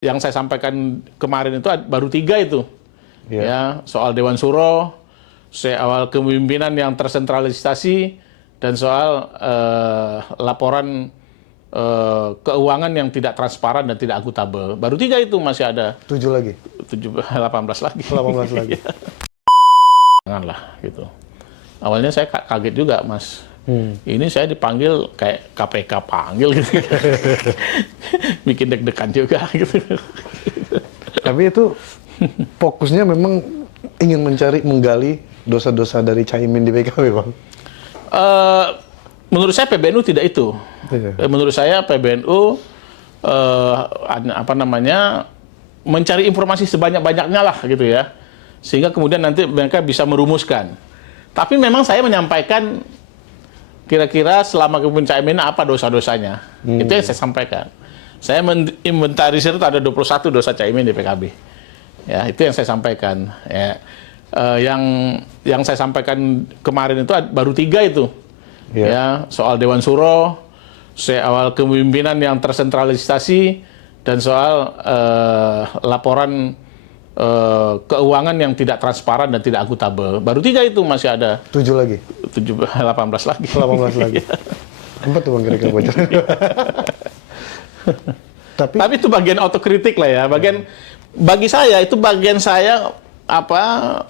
Yang saya sampaikan kemarin itu baru 3 itu, ya, soal Dewan Suro, soal kepemimpinan yang tersentralisasi, dan soal laporan keuangan yang tidak transparan dan tidak akuntabel. Baru 3 itu, masih ada 7 lagi? 18 lagi. 18 lagi. Janganlah gitu. Awalnya saya kaget juga, Mas. Ini saya dipanggil kayak KPK panggil gitu. Bikin deg-degan juga gitu. Tapi itu fokusnya memang ingin menggali dosa-dosa dari Caimin di PKB, Bang? Menurut saya PBNU tidak itu. Menurut saya PBNU mencari informasi sebanyak-banyaknya lah gitu ya. Sehingga kemudian nanti mereka bisa merumuskan. Tapi memang saya menyampaikan kira-kira selama kepemimpinan Caimin apa dosa-dosanya. Itu yang saya sampaikan. Saya menginventarisir itu ada 21 dosa Caimin di PKB. Ya, itu yang saya sampaikan. Ya. Yang saya sampaikan kemarin itu baru 3 itu. Ya, soal Dewan Suro, soal kepemimpinan yang tersentralisasi, dan soal laporan keuangan yang tidak transparan dan tidak akuntabel. Baru 3 itu, masih ada 7 lagi? 18 lagi. 18 lagi. Apa tuh, Bang, kira-kira bocor? Tapi itu bagian otokritik lah ya. Bagi saya itu bagian saya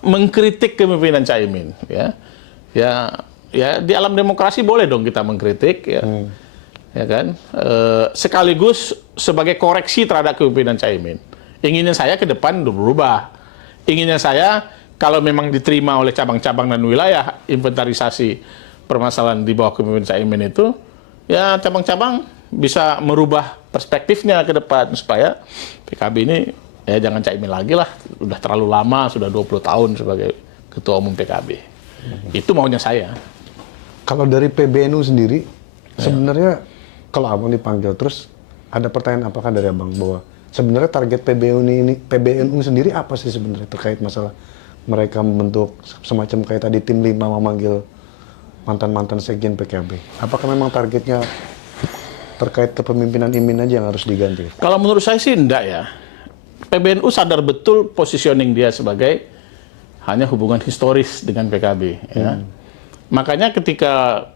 mengkritik kepemimpinan Caimin ya. Ya di alam demokrasi boleh dong kita mengkritik ya. Ya kan? Sekaligus sebagai koreksi terhadap kepemimpinan Caimin. Inginnya saya ke depan berubah. Inginnya saya kalau memang diterima oleh cabang-cabang dan wilayah inventarisasi permasalahan di bawah kepemimpinan Caimin itu, ya cabang-cabang bisa merubah perspektifnya ke depan supaya PKB ini ya jangan Caimin lagi lah. Udah terlalu lama, sudah 20 tahun sebagai ketua umum PKB. Itu maunya saya. Kalau dari PBNU sendiri, sebenarnya kalau Abang dipanggil terus ada pertanyaan apakah dari Abang bahwa sebenarnya target PBNU sendiri apa sih sebenarnya terkait masalah mereka membentuk semacam kayak tadi tim 5 memanggil mantan-mantan sekjen PKB. Apakah memang targetnya terkait kepemimpinan Imin aja yang harus diganti? Kalau menurut saya sih enggak ya. PBNU sadar betul positioning dia sebagai hanya hubungan historis dengan PKB. Ya. Makanya ketika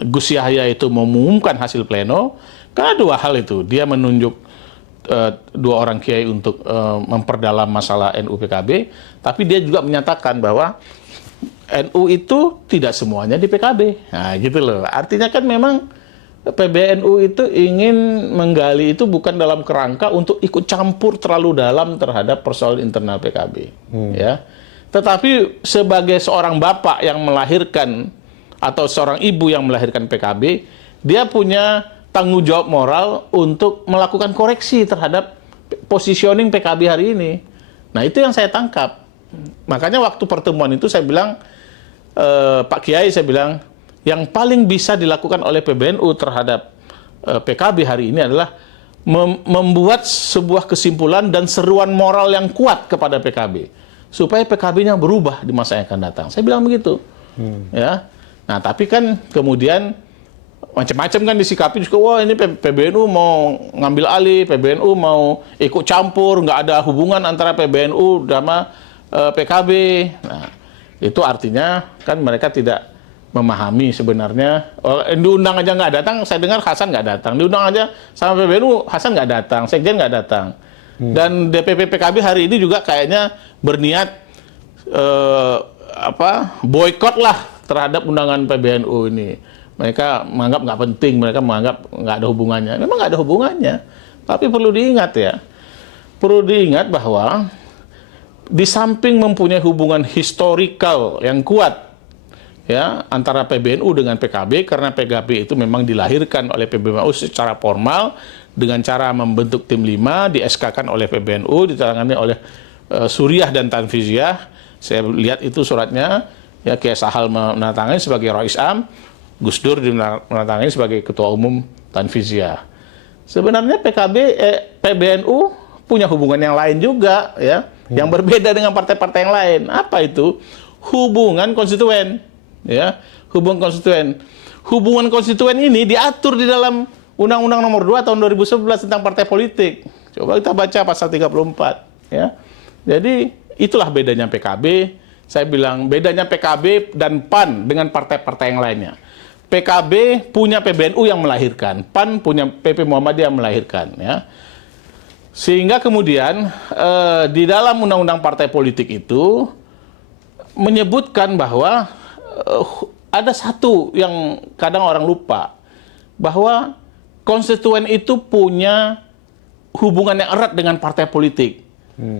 Gus Yahya itu mengumumkan hasil pleno, kan ada 2 hal itu. Dia menunjuk 2 orang kiai untuk memperdalam masalah NU PKB, tapi dia juga menyatakan bahwa NU itu tidak semuanya di PKB. Nah, gitu loh. Artinya kan memang PBNU itu ingin menggali itu bukan dalam kerangka untuk ikut campur terlalu dalam terhadap persoalan internal PKB. Ya. Tetapi sebagai seorang bapak yang melahirkan atau seorang ibu yang melahirkan PKB, dia punya tanggung jawab moral untuk melakukan koreksi terhadap positioning PKB hari ini. Nah, itu yang saya tangkap. Makanya waktu pertemuan itu saya bilang, Pak Kiai, saya bilang, yang paling bisa dilakukan oleh PBNU terhadap PKB hari ini adalah membuat sebuah kesimpulan dan seruan moral yang kuat kepada PKB. Supaya PKB-nya berubah di masa yang akan datang. Saya bilang begitu. Ya. Nah, tapi kan kemudian macam-macam kan disikapi, wah ini PBNU mau ngambil alih, PBNU mau ikut campur, nggak ada hubungan antara PBNU sama PKB. Nah, itu artinya kan mereka tidak memahami sebenarnya. Diundang aja nggak datang, saya dengar Hasan nggak datang. Diundang aja sama PBNU, Hasan nggak datang, Sekjen nggak datang. Dan DPP PKB hari ini juga kayaknya berniat boykot lah terhadap undangan PBNU ini. Mereka menganggap nggak penting, mereka menganggap nggak ada hubungannya. Memang nggak ada hubungannya. Tapi perlu diingat ya, perlu diingat bahwa di samping mempunyai hubungan historikal yang kuat ya antara PBNU dengan PKB, karena PKB itu memang dilahirkan oleh PBNU secara formal dengan cara membentuk tim 5, di SK-kan oleh PBNU, ditangani oleh Suriah dan Tanfiziah. Saya lihat itu suratnya, ya Kiai Sahal menandatangani sebagai Rais Am, Gus Dur menandatangani sebagai Ketua Umum Tanfiziah. Sebenarnya PBNU punya hubungan yang lain juga ya, yang berbeda dengan partai-partai yang lain. Apa itu? Hubungan konstituen. Ya, hubungan konstituen. Hubungan konstituen ini diatur di dalam Undang-Undang Nomor 2 Tahun 2011 tentang partai politik. Coba kita baca pasal 34, ya. Jadi itulah bedanya PKB. Saya bilang bedanya PKB dan PAN dengan partai-partai yang lainnya. PKB punya PBNU yang melahirkan, PAN punya PP Muhammadiyah yang melahirkan, ya. Sehingga kemudian di dalam undang-undang partai politik itu menyebutkan bahwa ada satu yang kadang orang lupa, bahwa konstituen itu punya hubungan yang erat dengan partai politik.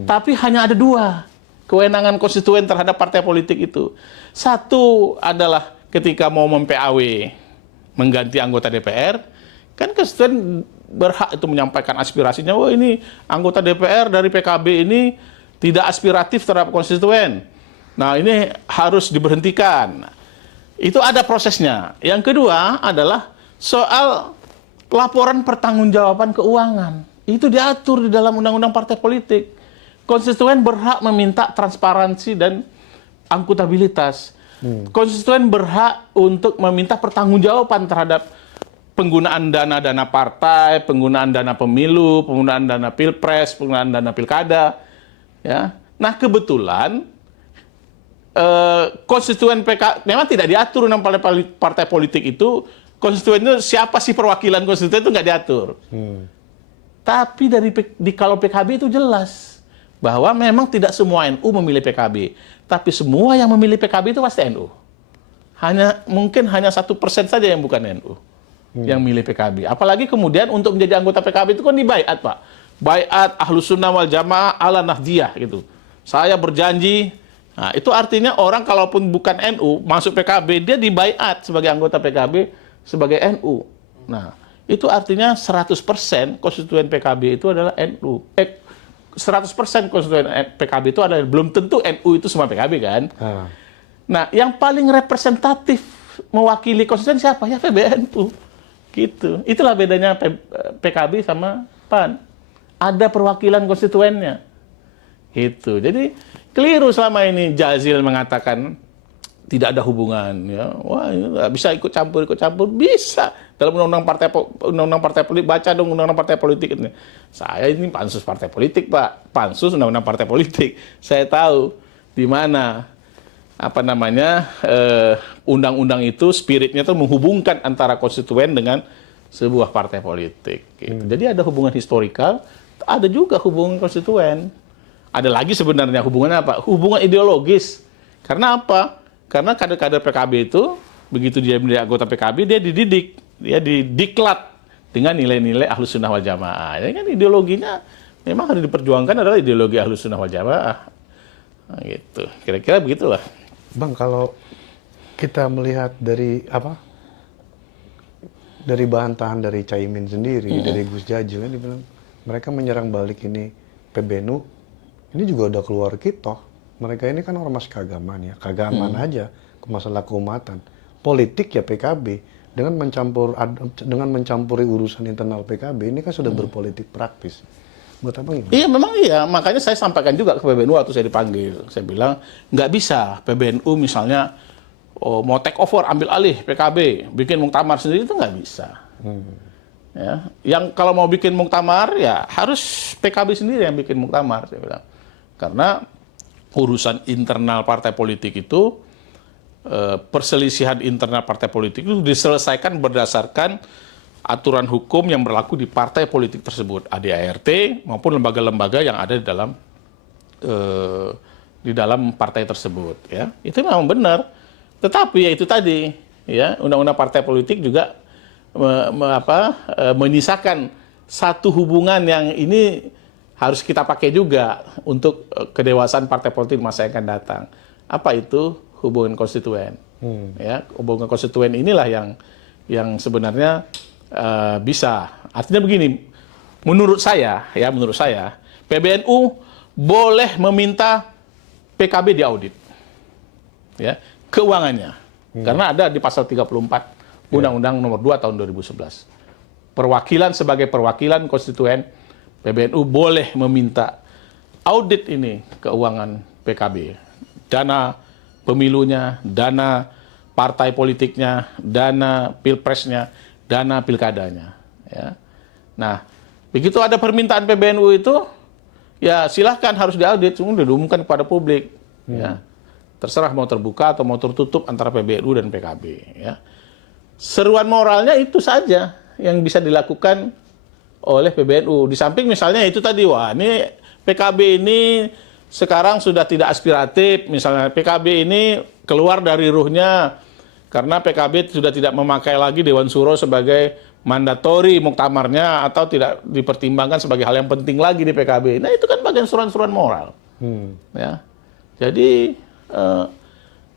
Tapi hanya ada dua kewenangan konstituen terhadap partai politik itu. Satu adalah ketika mau mem-PAW, mengganti anggota DPR, kan konstituen berhak itu menyampaikan aspirasinya, oh ini anggota DPR dari PKB ini tidak aspiratif terhadap konstituen. Nah ini harus diberhentikan. Itu ada prosesnya. Yang kedua adalah soal laporan pertanggungjawaban keuangan. Itu diatur di dalam undang-undang partai politik. Konstituen berhak meminta transparansi dan akuntabilitas. Konstituen berhak untuk meminta pertanggungjawaban terhadap penggunaan dana-dana partai, penggunaan dana pemilu, penggunaan dana pilpres, penggunaan dana pilkada. Ya. Nah kebetulan konstituen PK memang tidak diatur dalam partai politik itu. Konstituen itu siapa sih perwakilan konstituen itu nggak diatur. Tapi kalau PKB itu jelas bahwa memang tidak semua NU memilih PKB, tapi semua yang memilih PKB itu pasti NU. Mungkin hanya 1% saja yang bukan NU yang milih PKB. Apalagi kemudian untuk menjadi anggota PKB itu kan dibaiat, Pak. Baiat Ahlus Sunnah wal Jamaah ala Nahdiyah gitu. Saya berjanji. Nah, itu artinya orang kalaupun bukan NU masuk PKB, dia dibaiat sebagai anggota PKB sebagai NU. Nah, itu artinya 100% konstituen PKB itu adalah NU. 100% konstituen PKB itu adalah, belum tentu NU itu semua PKB kan. Nah, yang paling representatif mewakili konstituen siapa? Ya PBNU. Gitu. Itulah bedanya PKB sama PAN. Ada perwakilan konstituennya. Gitu. Jadi keliru selama ini Jazil mengatakan tidak ada hubungan, ya. Wah, nggak bisa ikut campur. Bisa. Dalam undang-undang partai politik, baca dong undang-undang partai politik ini. Saya ini pansus partai politik, Pak. Pansus undang-undang partai politik. Saya tahu di mana undang-undang itu spiritnya itu menghubungkan antara konstituen dengan sebuah partai politik. Gitu. Jadi ada hubungan historikal, ada juga hubungan konstituen. Ada lagi sebenarnya hubungannya apa? Hubungan ideologis. Karena apa? Karena kader-kader PKB itu, begitu dia menjadi anggota PKB, dia dididik, dia didiklat dengan nilai-nilai Ahlus Sunnah wal Jamaah. Jadi kan ideologinya memang harus diperjuangkan adalah ideologi Ahlus Sunnah wal Jamaah. Nah, gitu. Kira-kira begitulah. Bang, kalau kita melihat dari dari bantahan dari Caimin sendiri, dari Gus Jajil, kan dibilang mereka menyerang balik ini PBNU, ini juga udah keluar kita. Mereka ini kan ormas keagamaan ya, keagamaan aja, ke masalah keumatan. Politik ya PKB, dengan mencampuri urusan internal PKB, ini kan sudah berpolitik praktis. Buat apa gimana? Iya, memang iya. Makanya saya sampaikan juga ke PBNU waktu saya dipanggil. Saya bilang, nggak bisa PBNU misalnya mau take over, ambil alih PKB, bikin muktamar sendiri, itu nggak bisa. Ya. Yang kalau mau bikin muktamar, ya harus PKB sendiri yang bikin muktamar, saya bilang. Karena urusan internal partai politik itu, perselisihan internal partai politik itu diselesaikan berdasarkan aturan hukum yang berlaku di partai politik tersebut, ADART maupun lembaga-lembaga yang ada di dalam partai tersebut. Ya, itu memang benar. Tetapi ya itu tadi, ya undang-undang partai politik juga menyisakan satu hubungan yang ini harus kita pakai juga untuk kedewasaan partai politik masa yang akan datang. Apa itu? Hubungan konstituen. Ya, hubungan konstituen inilah yang sebenarnya bisa. Artinya begini, menurut saya, PBNU boleh meminta PKB diaudit, ya, keuangannya, karena ada di pasal 34 Undang-Undang Nomor 2 Tahun 2011. Perwakilan sebagai perwakilan konstituen, PBNU boleh meminta audit ini keuangan PKB, dana pemilunya, dana partai politiknya, dana pilpresnya, dana pilkadanya. Ya. Nah, Begitu ada permintaan PBNU itu, ya silahkan harus diaudit, sudah diumumkan kepada publik. Ya. Terserah mau terbuka atau mau tertutup antara PBNU dan PKB. Ya. Seruan moralnya itu saja yang bisa dilakukan oleh PBNU. Di samping misalnya itu tadi, wah ini PKB ini sekarang sudah tidak aspiratif, misalnya PKB ini keluar dari ruhnya karena PKB sudah tidak memakai lagi Dewan Suro sebagai mandatori muktamarnya atau tidak dipertimbangkan sebagai hal yang penting lagi di PKB. Nah itu kan bagian seruan-seruan moral. Ya. Jadi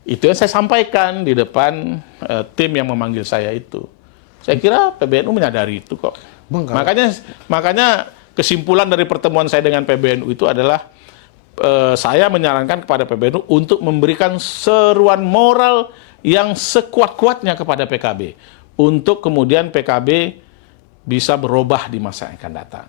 itu yang saya sampaikan di depan tim yang memanggil saya itu. Saya kira PBNU menyadari itu kok. Makanya kesimpulan dari pertemuan saya dengan PBNU itu adalah saya menyarankan kepada PBNU untuk memberikan seruan moral yang sekuat-kuatnya kepada PKB untuk kemudian PKB bisa berubah di masa yang akan datang.